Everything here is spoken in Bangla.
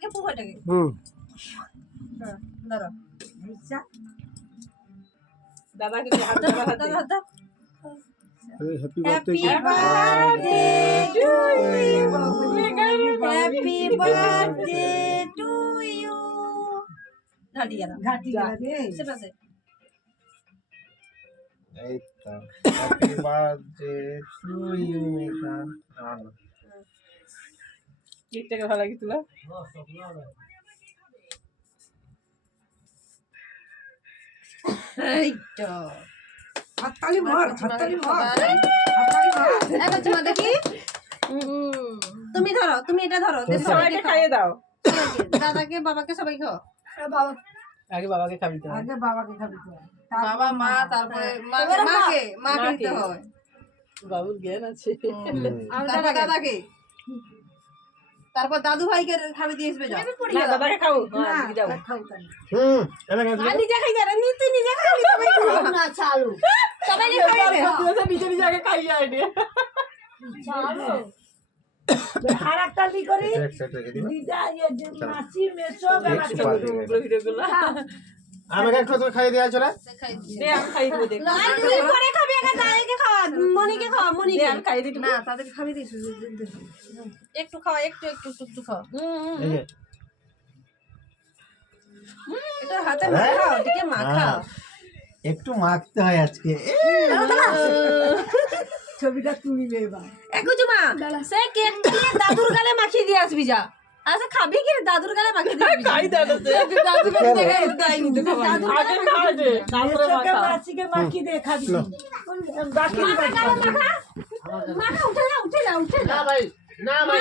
আগে পুকুরটাকে ধরো দাদাকে হাত দাও হাত দাও দাদা happy happy birthday birthday to you happy birthday to you ঘাটি গেল সেটা সে এই তো happy birthday to you Megha কেকটাকে ভালো লাগে তুলা এই তো হাততালি মার এবার চুমা দেখি তুমি ধরো তুমি এটা ধরো সবাইকে খাইয়ে দাও দাদাকে বাবাকে সবাই খাও আগে বাবাকে খাবি তো আগে বাবাকে খাবি তো বাবা মা তারপরে মাকে মাকে দিতে হয় বাবুর জ্ঞান আছে তারপর দাদাকে তারপর দাদু ভাইকে খাবি দিয়ে আসবে যাও না দাদাকে খাও হ্যাঁ দিকে যাও নিজে খাই যারা নিতে নিজে খাই সবাই খাও না চালু সবাইকে খাইবে নিজে নিজে আগে খাই যায় রে আর একটা লি করি এক সেট রেখে দিবা দিদা মাসি মেসো ভিডিওগুলো আমাকে একটু তো খাইয়ে দেয়া চলে দে আমি খাই দেব দেখ আর তুই পরে খাবি আগে দাদাকে খাওয়া মনিকে খাওয়া দে মনিকে আমি খাই দিই না তাদেরকে খাবি দিস একটু খাও একটু খাও এই যে এটা হাতে মাখাও দিকে মাখাও একটু মাখতে হয় আজকে ছবিটা তুলি এবার একটু জমা সে কেক দিয়ে দাদুর গালে মাখিয়ে দিয়ে আসবি যা আচ্ছা খাবি কি দাদুর গালে মাখিয়ে দিয়ে আসবি খাই দাও তো দাদুকে দেখে দেয়নি তো খাওয়া আগে খাওয়া দে তারপরে মেসোকে মাখা মাসিকে মাখি দে খাবি বাকি মাখা উঠে যা না ভাই না ভাই